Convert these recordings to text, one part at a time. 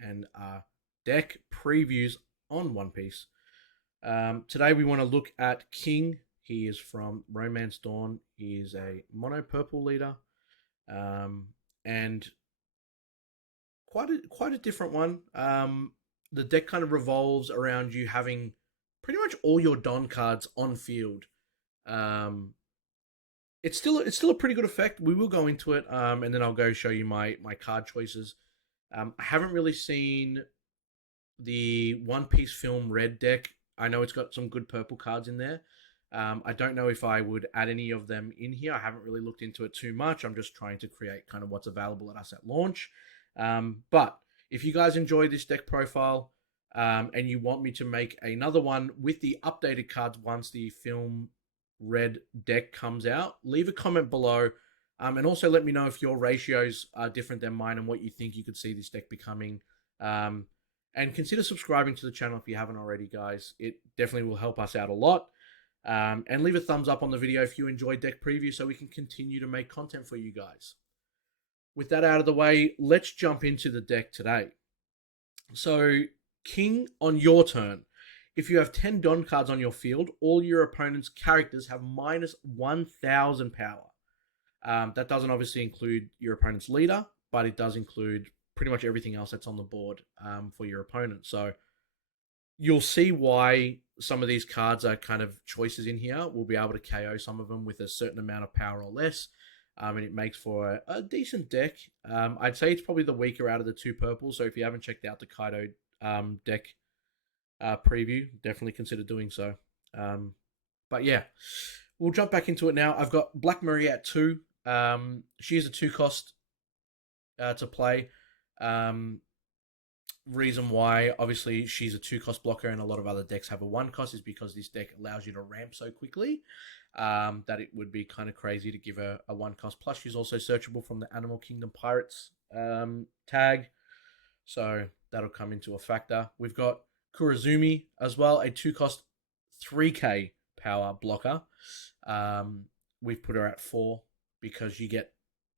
and deck previews on One Piece. Today we want to look at King. He is from Romance Dawn. He is a mono purple leader, and quite a different one. The deck kind of revolves around you having pretty much all your Don cards on field. Um, it's still a pretty good effect. We will go into it, and then I'll go show you my card choices. I haven't really seen the One Piece film red deck. I know it's got some good purple cards in there. I don't know if I would add any of them in here. I haven't really looked into it too much. I'm just trying to create kind of what's available at us at launch. But if you guys enjoy this deck profile, and you want me to make another one with the updated cards once the film red deck comes out, leave a comment below. And also let me know if your ratios are different than mine and what you think you could see this deck becoming. Um, and consider subscribing to the channel if you haven't already, guys. It definitely will help us out a lot. And leave a thumbs up on the video if you enjoyed deck preview so we can continue to make content for you guys. With that out of the way, let's jump into the deck today. So, King, on your turn, if you have 10 Don cards on your field, all your opponent's characters have minus 1,000 power. That doesn't obviously include your opponent's leader, but it does include pretty much everything else that's on the board for your opponent. So you'll see why some of these cards are kind of choices in here. We'll be able to KO some of them with a certain amount of power or less. And it makes for a decent deck. I'd say it's probably the weaker out of the two purples. So if you haven't checked out the Kaido deck preview, definitely consider doing so. But yeah, we'll jump back into it now. I've got Black Maria at 2. She is a 2 cost to play. Reason why, obviously, she's a 2 cost blocker and a lot of other decks have a 1 cost is because this deck allows you to ramp so quickly that it would be kind of crazy to give her a 1 cost. Plus, she's also searchable from the Animal Kingdom Pirates tag. So that'll come into a factor. We've got Kurazumi as well, a 2 cost 3k power blocker. We've put her at 4 because you get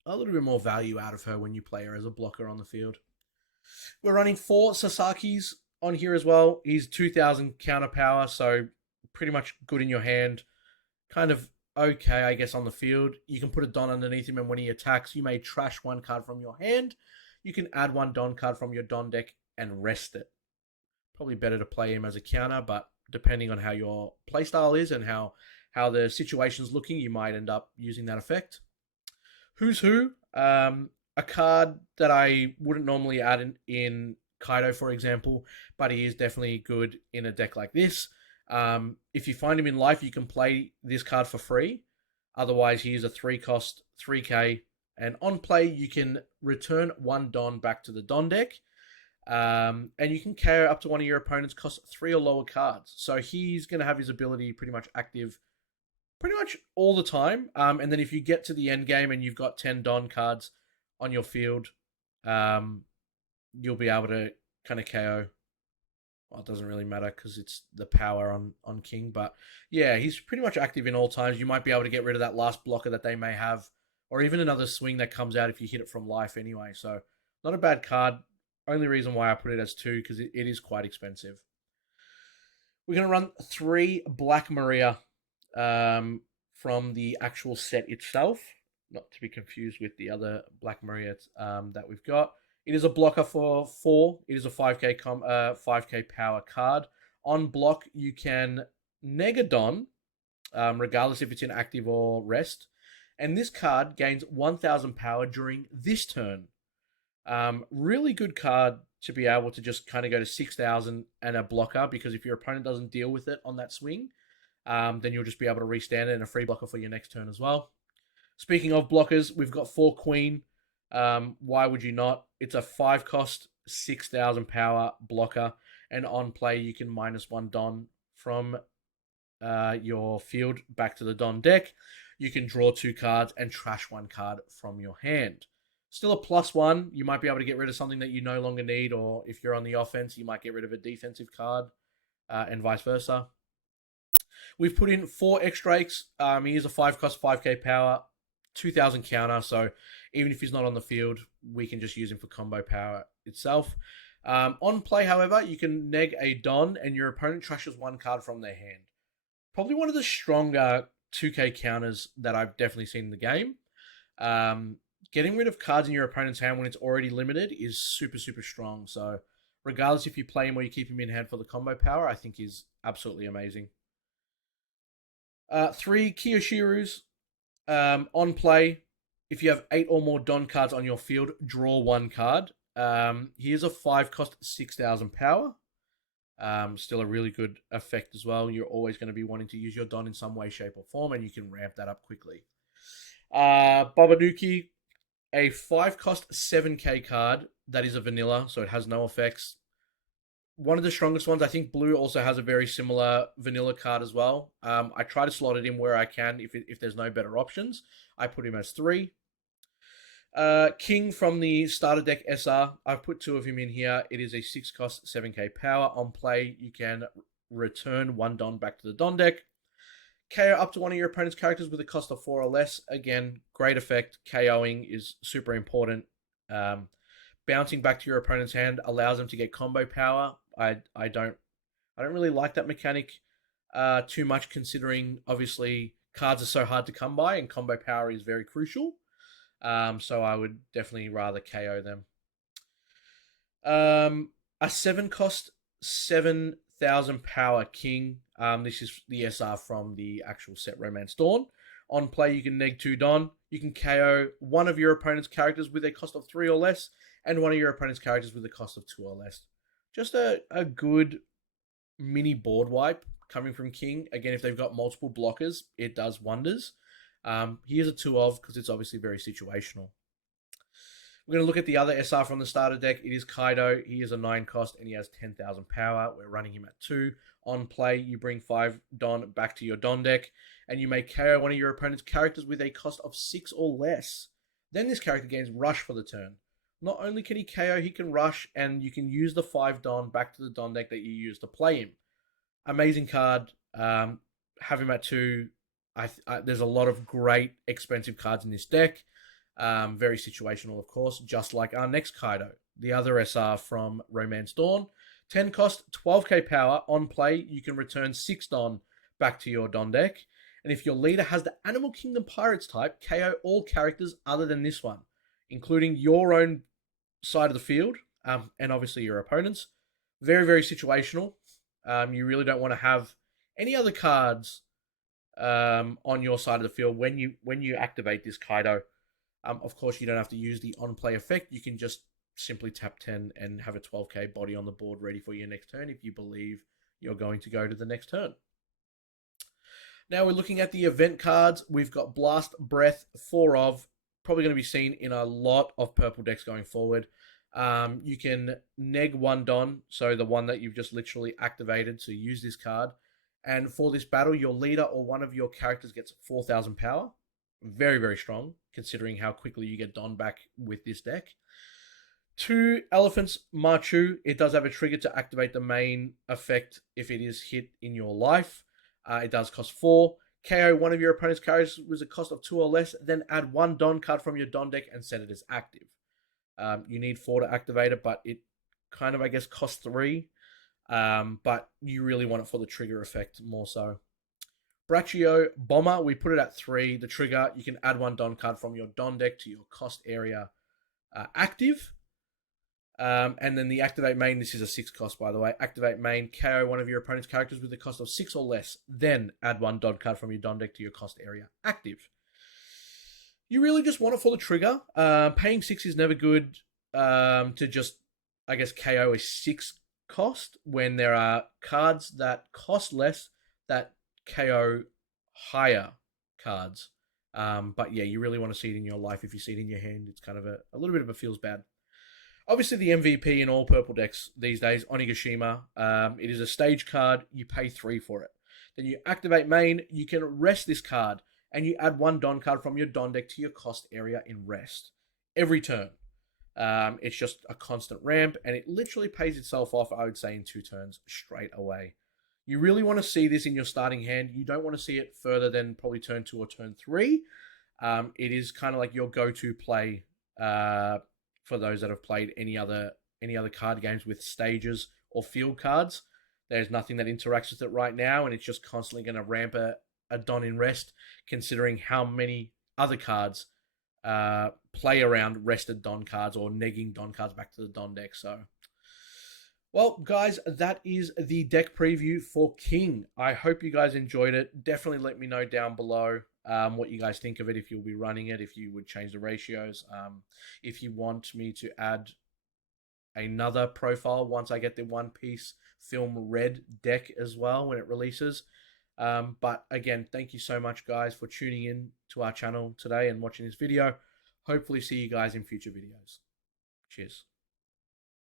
a little bit more value out of her when you play her as a blocker on the field. We're running 4 Sasaki's on here as well. He's 2,000 counter power, so pretty much good in your hand. Kind of okay, I guess, on the field. You can put a Don underneath him, and when he attacks, you may trash 1 card from your hand. You can add 1 Don card from your Don deck and rest it. Probably better to play him as a counter, but depending on how your playstyle is and how the situation's looking, you might end up using that effect. Who's Who? A card that I wouldn't normally add in Kaido, for example, but he is definitely good in a deck like this. If you find him in life, you can play this card for free. Otherwise, he is a 3 cost, 3k, and on play, you can return 1 Don back to the Don deck. And you can KO up to one of your opponent's cost 3 or lower cards. So he's going to have his ability pretty much active pretty much all the time. And then if you get to the end game and you've got 10 Don cards on your field, you'll be able to kind of KO. Well, it doesn't really matter because it's the power on King. But yeah, he's pretty much active in all times. You might be able to get rid of that last blocker that they may have, or even another swing that comes out if you hit it from life anyway. So not a bad card. Only reason why I put it as 2 because it is quite expensive. We're going to run 3 Black Maria from the actual set itself, not to be confused with the other Black Maria that we've got. It is a blocker for 4. It is a 5k 5k power card. On block, you can Negadon, regardless if it's in active or rest. And this card gains 1,000 power during this turn. Really good card to be able to just kind of go to 6,000 and a blocker, because if your opponent doesn't deal with it on that swing, then you'll just be able to restand it and a free blocker for your next turn as well. Speaking of blockers, we've got 4 Queen. Why would you not? It's a 5 cost, 6,000 power blocker, and on play you can minus 1 Don from your field back to the Don deck. You can draw 2 cards and trash 1 card from your hand. Still a +1. You might be able to get rid of something that you no longer need, or if you're on the offense, you might get rid of a defensive card, and vice versa. We've put in 4 X-Drakes. He is a 5 cost, 5k power, 2,000 counter, so even if he's not on the field, we can just use him for combo power itself. On play, however, you can neg a Don and your opponent trashes one card from their hand. Probably one of the stronger 2K counters that I've definitely seen in the game. Um, Getting rid of cards in your opponent's hand when it's already limited is super, super strong. So, regardless if you play him or you keep him in hand for the combo power, I think is absolutely amazing. 3 Kiyoshiru's. On play, if you have 8 or more Don cards on your field, draw 1 card. He is a 5 cost, 6,000 power. Still a really good effect as well. You're always going to be wanting to use your Don in some way, shape, or form, and you can ramp that up quickly. Babanuki, a 5 cost 7k card that is a vanilla, so it has no effects. One of the strongest ones. I think Blue also has a very similar vanilla card as well. I try to slot it in where I can if there's no better options. I put him as 3. King from the starter deck SR. I've put 2 of him in here. It is a 6 cost 7k power. On play, you can return 1 Don back to the Don deck. KO up to one of your opponent's characters with a cost of 4 or less. Again, great effect. KOing is super important. Bouncing back to your opponent's hand allows them to get combo power. I don't really like that mechanic too much, considering obviously cards are so hard to come by and combo power is very crucial. So I would definitely rather KO them. A 7 cost 7,000 power King. This is the SR from the actual set Romance Dawn. On play, you can neg 2 Don. You can KO one of your opponent's characters with a cost of 3 or less, and one of your opponent's characters with a cost of 2 or less. Just a good mini board wipe coming from King. Again, if they've got multiple blockers, it does wonders. He is a 2 of because it's obviously very situational. We're going to look at the other SR from the starter deck. It is Kaido. He is a 9 cost and he has 10,000 power. We're running him at 2. On play, you bring 5 Don back to your Don deck, and you may KO one of your opponent's characters with a cost of 6 or less. Then this character gains Rush for the turn. Not only can he KO, he can Rush, and you can use the 5 Don back to the Don deck that you used to play him. Amazing card. Have him at 2. There's a lot of great expensive cards in this deck. Very situational, of course, just like our next Kaido, the other SR from Romance Dawn. 10 cost, 12k power. On play, you can return 6 Don back to your Don deck. And if your leader has the Animal Kingdom Pirates type, KO all characters other than this one, including your own side of the field, and obviously your opponents. Very, very situational. You really don't want to have any other cards on your side of the field when you activate this Kaido. Of course, you don't have to use the on-play effect. You can just simply tap 10 and have a 12k body on the board ready for your next turn if you believe you're going to go to the next turn. Now we're looking at the event cards. We've got Blast Breath, 4 of. Probably going to be seen in a lot of purple decks going forward. You can neg 1 Don, so the one that you've just literally activated, so use this card. And for this battle, your leader or one of your characters gets 4,000 power. Very, very strong, considering how quickly you get Don back with this deck. 2 Elephants Marchu. It does have a trigger to activate the main effect if it is hit in your life. It does cost 4. KO one of your opponent's characters with a cost of 2 or less, then add 1 Don card from your Don deck and set it as active. You need 4 to activate it, but it kind of, I guess, costs 3. But you really want it for the trigger effect more so. Braccio Bomber, we put it at 3. The trigger, you can add 1 Don card from your Don deck to your cost area active. And then the activate main, this is a 6 cost, by the way. Activate main, KO one of your opponent's characters with a cost of 6 or less. Then add 1 Don card from your Don deck to your cost area active. You really just want it for the trigger. Paying 6 is never good to just, I guess, KO a 6 cost when there are cards that cost less that KO higher cards. But yeah, you really want to see it in your life. If you see it in your hand, it's kind of a little bit of a feels bad. Obviously, the MVP in all purple decks these days, Onigashima. It is a stage card. You pay 3 for it. Then you activate main. You can rest this card, and you add 1 Don card from your Don deck to your cost area in rest every turn. It's just a constant ramp, and it literally pays itself off, I would say, in 2 turns straight away. You really want to see this in your starting hand. You don't want to see it further than probably turn 2 or turn 3. It is kind of like your go-to play for those that have played any other any other card games with stages or field cards. There's nothing that interacts with it right now, and it's just constantly going to ramp a Don in rest, considering how many other cards play around rested Don cards or negging Don cards back to the Don deck. So, well, guys, that is the deck preview for King. I hope you guys enjoyed it. Definitely let me know down below what you guys think of it, if you'll be running it, if you would change the ratios, if you want me to add another profile once I get the One Piece Film Red deck as well when it releases. But again, thank you so much, guys, for tuning in to our channel today and watching this video. Hopefully see you guys in future videos. Cheers.